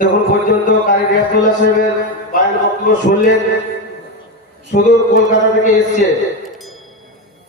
তখন পর্যন্ত কারি রিয়াতুল্লাহ সাহেবের বায়ন বক্তব্য শুনলেন। সুদূর কলকাতা থেকে এসছে।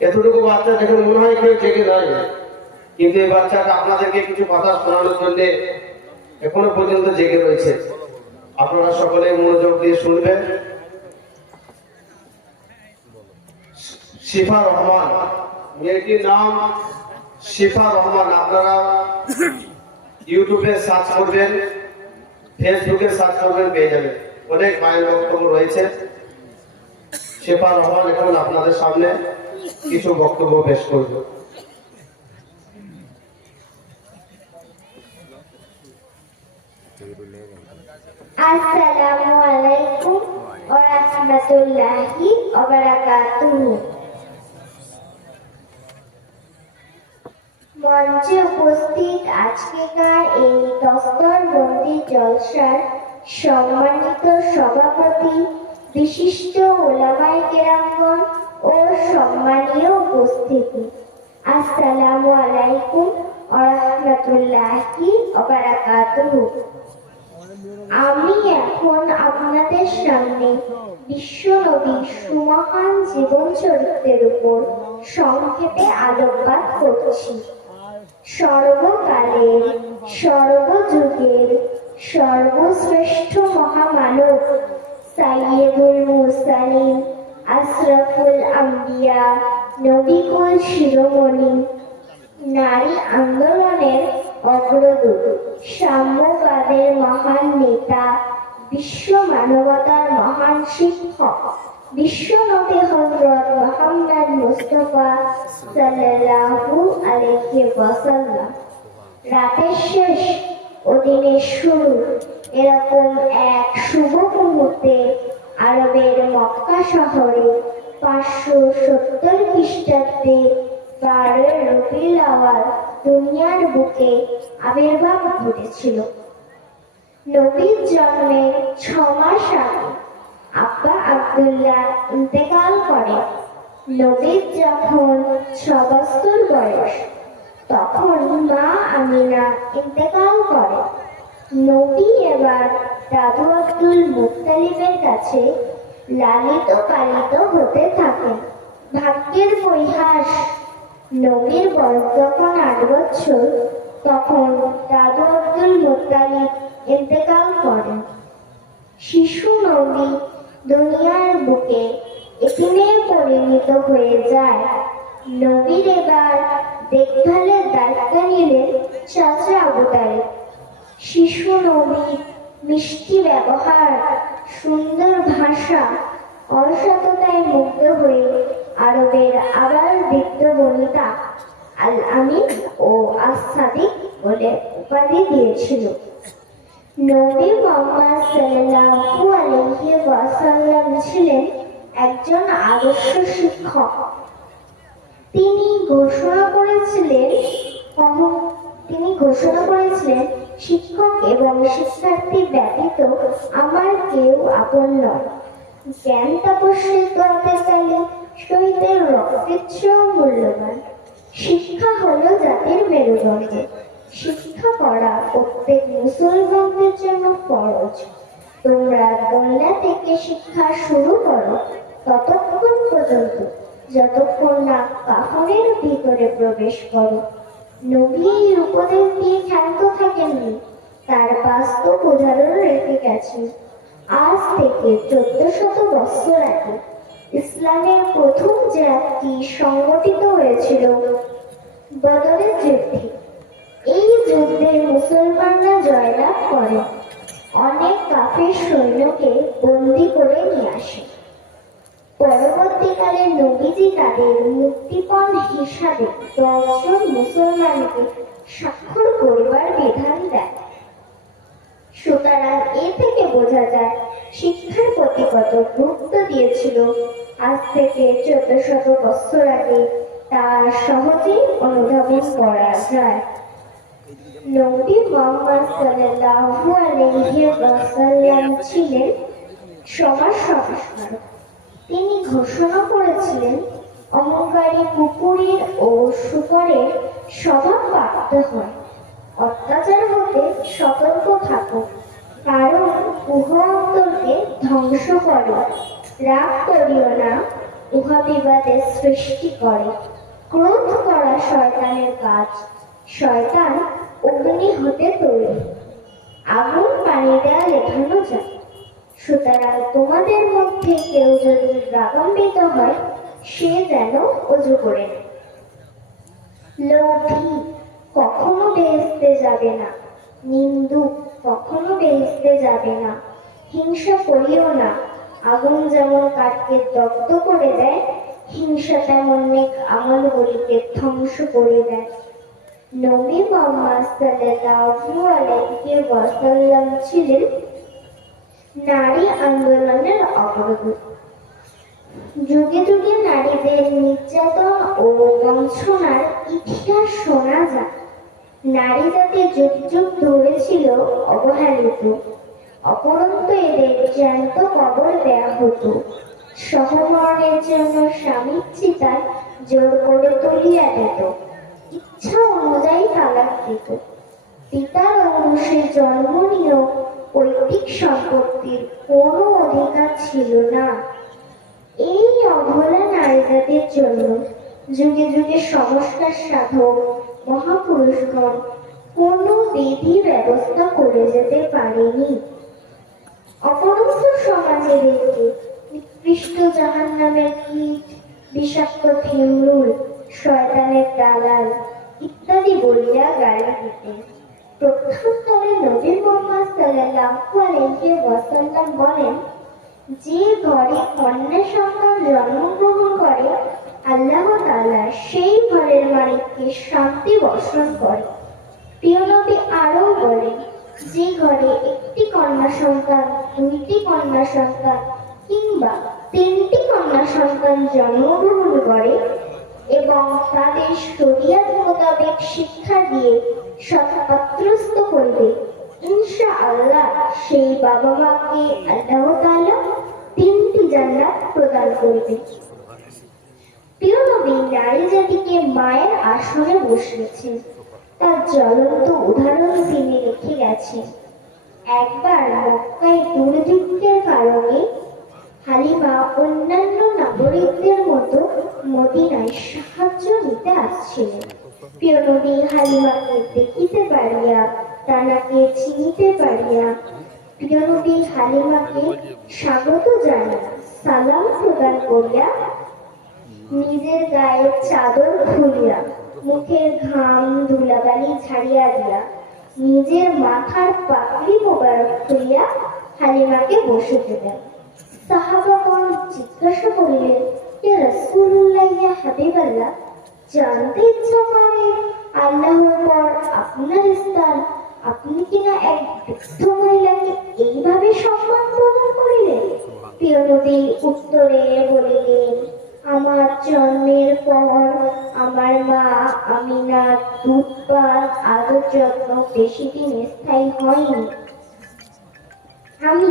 এতটুকু বাচ্চা দেখে মনে হয় কেউ জেগে নাই। কিন্তু এই বাচ্চাটা আপনাদেরকে কিছু কথা শোনানোর জন্য এখনও পর্যন্ত জেগে রয়েছে। আপনারা সকলে মনোযোগ দিয়ে শুনবেন। শিফা রহমান, মেয়েটির নাম শিফা রহমান। আপনারা ইউটিউবে সার্চ করবেন। ফেসবুকে সার্চ করবেন, পেয়ে যাবেন। অনেক মায়ের বক্তব্য রয়েছে। শিফা রহমান এখন আপনাদের সামনে কিছু বক্তব্য পেশ করবে। আসসালামু আলাইকুম ওয়া রাহমাতুল্লাহি ওয়া বারাকাতুহু মঞ্চে উপস্থিত আজকেকার এই দস্তরবন্দি জলসার সম্মানিত সভাপতি, বিশিষ্ট ওলামাই কেরামগণ ও সম্মানীয় উপস্থিতি। আসসালামু আলাইকুম আমি এখন আপনাদের সামনে বিশ্বনবী সুমহান জীবন চরিত্রের উপর সংক্ষেপে আলোকপাত করছি। সর্বকালের, সর্বযুগের, সর্বশ্রেষ্ঠ মহামানব সাইয়েদুল মুরসালিন, আশরাফুল আম্বিয়া, নবিকুল শিরোমণি। নারী আন্দোলনের অগ্রদূত, সাম্যবাদের মহান নেতা, বিশ্ব মানবতার মহান শিক্ষক। বিশ্বনবী হজরত মোহাম্মদ মুস্তফা সাল্লাল্লাহু আলাইহি ওয়াসাল্লাম। রাতের শেষ ও দিনের শুরু এরকম এক শুভ মুহূর্তে আরবের মক্কা শহরে পাঁচশো সত্তর খ্রিস্টাব্দে বারোই রবিউল আওয়াল দুনিয়ার বুকে আবির্ভাব ঘটেছিল। নবীর জন্মের ছ মাস আগে আব্বা আব্দুল্লাহ ইন্তেকাল করে। নবীর যখন ছবস্তর বয়স, তখন মা আমিনা ইন্তেকাল করে। নবী এবার দাদু আব্দুল মুত্তালিবের কাছে লালিত পালিত হতে থাকে। ভাগ্যের পরিহাস। নবীর বয়স যখন আট বছর, তখন দাদু আব্দুল মুত্তালিব ইন্তেকাল করেন শিশু নবী দুনিয়ার বুকে এখানে পরিণত হয়ে যায়। নবীর এবার দেখভালের দায়িত্ব নিলেন চাচা আবু শিশু নবীর মিষ্টি ব্যবহার, সুন্দর ভাষা অসততায় মুগ্ধ হয়ে আরবের আবার বৃত্ত বনিতা আল আমিন ও আসাদিক বলে উপাধি দিয়েছিল। নবী মোহাম্মদ সাল্লাল্লাহু আলাইহি ওয়াসাল্লাম ছিলেন একজন আদর্শ শিক্ষক। তিনি ঘোষণা করেছিলেন তিনি ঘোষণা করেছিলেন, শিক্ষক এবং শিক্ষার্থী ব্যতীত আমার কেউ আপন নয়। জ্ঞান তপস্যের দরকার কালে শহীদের রক্তের চেয়েও মূল্যবান। শিক্ষা হলো জাতির মেরুদণ্ড। শিক্ষা করা প্রত্যেক মুসলমানদের জন্য ফরজ। তোমরা কন্যা থেকে শিক্ষা শুরু করো ততক্ষণ পর্যন্ত যতক্ষণ না কাফনের ভিতরে প্রবেশ করো। নবী উপদেশ দিয়ে ক্ষান্ত থাকেননি। তার বাস্তব উদাহরণ রেখে গেছেন আজ থেকে চোদ্দ শত বছর আগে ইসলামের প্রথম জাতি সংগঠিত হয়েছিল বদলের যুদ্ধে যুদ্ধে মুসলমানরা জয়লাভ করে। অনেক কাফের সৈন্যকে বন্দি করে নিয়ে আসে। পরবর্তীকালে নবীজি তাদের মুক্তিপণ হিসাবে দশজন মুসলমানকে স্বাক্ষর করিবার বিধান দেয় সুতরাং এ থেকে বোঝা যায়, শিক্ষার প্রতি কত গুরুত্ব দিয়েছিল। আজ থেকে চোদ্দ শত বছর আগে তা সহজেই অনুধাবন করা যায়। নবী মোহাম্মদ সাল্লাল্লাহু আলাইহি ওয়াসাল্লাম ছিলেন সবার সংস্কার তিনি ঘোষণা করেছিলেন, অহংকারী কুকুরের ও শুকরের স্বভাব প্রাপ্ত হয়, অত্যাচার হতে সতর্ক থাকো, কারণ উহা অন্তরকে ধ্বংস করে, রাগ করিও না, উহা বিবাদের সৃষ্টি করে। ক্রোধ করা শয়তানের কাজ, শয়তান অগ্নি হতে তৈরি আগুন পানি দেওয়া লেখানো যায়। সুতরাং তোমাদের মধ্যে কেউ যদি রাগান্বিত হয়, সে যেন অজু করে। লোভী, কখনো বেহেস্তে যাবে না। নিন্দুক কখনো বেহেস্তে যাবে না। হিংসা করিও না। আগুন যেমন কাঠকে দগ্ধ করে দেয়, হিংসা তেমন নেক আমলগুলিকে ধ্বংস করে দেয়। নবী মোহাম্মদ সাল্লাল্লাহু আলাইহি ওয়াসাল্লাম ছিলেন নারী আন্দোলনের অগ্রদূত। যুগে যুগে নারীদের নির্যাতন ও বঞ্চনার ইতিহাস শোনা যায়। নারী জাতি যুগ যুগ ধরে ছিল অবহেলিত। অপরন্ত এদের জ্যান্ত কবর দেয়া হতো। সহমরণের জন্য স্বামী চিতায় জোর করে তুলিয়া দিত। ইচ্ছা অনুযায়ী তালাক দিত। পিতার অংশে জন্ম নিয়েও পৈতৃক সম্পত্তির কোনো অধিকার ছিল না। এই অবহেলা নারী জাতির জন্য যুগে যুগে সংস্কার সাধক, মহাপুরুষগণ কোনো বিধি ব্যবস্থা করে যেতে পারেনি। অপরন্ত সমাজে রেখে নিকৃষ্ট জাহান নামের কীট, বিষাক্ত ভীমরুল শয়তানের দালাল ইত্যাদি বলিয়া গালি নবী মোহাম্মদ আলাইহি ওয়াসাল্লাম বলেন, যে ঘরে কন্যা সন্তান জন্মগ্রহণ করে, আল্লাহ সেই ঘরের মালিককে শান্তি বর্ষণ করে। প্রিয় নবী আরও বলেন, যে ঘরে একটি কন্যা সন্তান, দুইটি কন্যা সন্তান কিংবা তিনটি কন্যা সন্তান জন্মগ্রহণ করে এবং তাদের শরিয়াত মোতাবেক শিক্ষা দিয়ে সৎপাত্রস্থ করবে। ইনশা আল্লাহ সেই বাবা মাকে আল্লাহ তিনটি জান্নাত প্রদান করবে। প্রিয় নবী নারী জাতিকে মায়ের আসনে বসিয়েছেন তার জ্বলন্ত উদাহরণ তিনি রেখে গেছেন। একবার মক্কায় দুর্ভিক্ষের কারণে হালিমা অন্যান্য নাগরিকদের মতো মদিনায় সাহায্য নিতে আসছিলেন প্রিয় নবী, হালিমাকে দেখিতে পারিয়া, তানাকে চিনিতে পারিয়া, প্রিয় নবী, হালিমাকে স্বাগত জানান সালাম প্রদান করিয়া, নিজের গায়ের চাদর খুলিয়া, মুখের ঘাম ধুলাবালি ছাড়িয়া দিয়া, নিজের মাথার পাগড়ি মোবারক খুলিয়া হালিমাকে বসিতে দেন। সাহাবাগণ জিজ্ঞাসা করিলেন কে রসুল্লাহ ইয়া হাবিবাল্লাহ জানতে ইচ্ছা করে আল্লাহর পর আপনার স্থান আপনি কিনা এক বৃদ্ধ মহিলাকে এইভাবে সম্মান প্রদান করিলেন প্রিয় নবী উত্তরে বলিলেন আমার জন্মের পর আমার মা আমিনা দুধ পান আদর যত্ন বেশি দিন স্থায়ী হয়নি আমি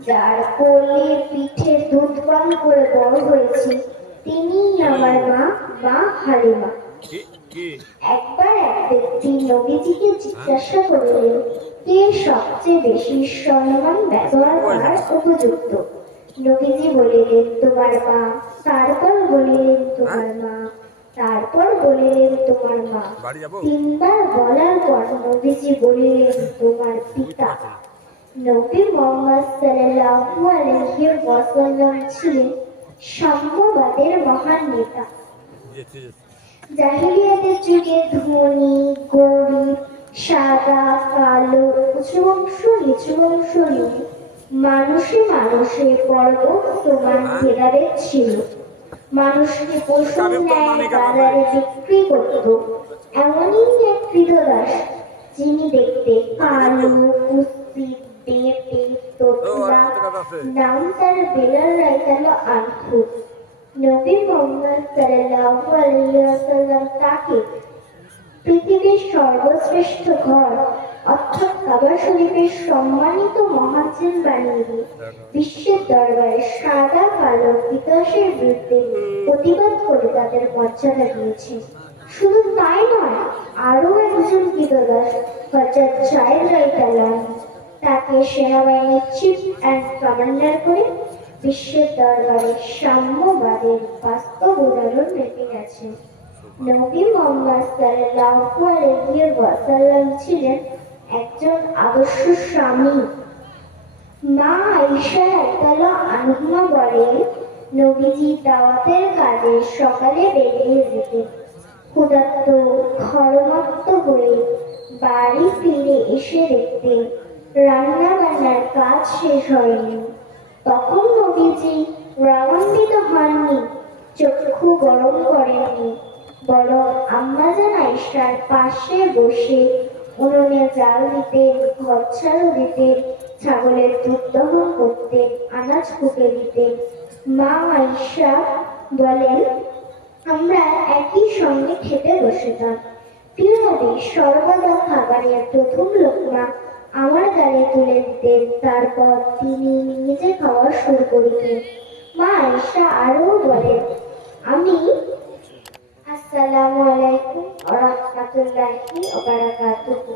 যার কোলে পিঠে দুধ পান করে বড় হয়েছি তিনিই আমার মা মা হালিমা। একবার এক ব্যক্তি নবীজিকে জিজ্ঞাসা করিলেন কে সবচেয়ে বেশি সম্মান ব্যবহার করার উপযুক্ত? নবীজি বলিলেন তোমার মা। তারপর বলিলেন তোমার মা। তারপর বলিলেন তোমার মা। তিনবার বলার পর নবীজি বলিলেন তোমার পিতা। নবী মোহাম্মদ সাল্লাল্লাহু আলাইহি ওয়াসাল্লাম ছিলেন সাম্যবাদের মহান নেতা। জাহিলিয়াতের যুগে ধনী গরিব সাদা কালো উঁচু বংশ নিচু বংশ নিয়ে মানুষে মানুষে পর্বত সমান ভেদাভেদ ছিল মানুষকে পশুর ন্যায় বাজারে বিক্রি করত এমনই এক কৃতদাস যিনি দেখতে কালো বেলাল রাইতালো আনখুত নবী মোহাম্মদ সাল্লাল্লাহু আলাইহি ওয়াসাল্লাম তাকে পৃথিবীর সর্বশ্রেষ্ঠ ঘর অর্থাৎ কাবা শরীফের সম্মানিত মহাজিন বানিয়ে বিশ্বের দরবারে সাদা কালো বিকাশের বিরুদ্ধে প্রতিবাদ করে তাদের মর্যাদা দিয়েছে শুধু তাই নয় আরও একজন কৃতদাস হজরত জায়েদ রাইতালান তাকে সেনাবাহিনীর চিফ অ্যান্ড কমান্ডার করে বিশ্বের দরবারে সাম্যবাদের বাস্তব উদাহরণ রেখে গেছেন নবী মোহাম্মদ ছিলেন একজন আদর্শ স্বামী। মা আয়েশা রাদিয়াল্লাহু আনহা বলেন, নবীজি দাওয়াতের কাজে সকালে বেরিয়ে যেতেন। ক্ষুধার্ত, ঘরমত্ত হয়ে বাড়ি ফিরে এসে দেখতেন রান্না বান্নার কাজ শেষ হয়নি। তখন নবীজি রাগান্বিত হননি, চক্ষু গরম করেননি। বরং আম্মাজান আয়েশার পাশে বসে উনুনে জাল দিতেন ঘর ছাড়ু দিতেন ছাগলের দুধ দহন করতেন আনাজ কুটে দিতেন মা আয়েশা বলেন, আমরা একই সঙ্গে খেতে বসেতাম। প্রিয় নবী, সর্বদা খাবারের প্রথম লোকমা আমার গালে তুলে দিতেন তারপর তিনি নিজে খাওয়া শুরু করিতেন মা আয়সা আরও বলেন, আমি আসসালামু আলাইকুম ওরহমতুল্লাহি ওবারাকাতুহু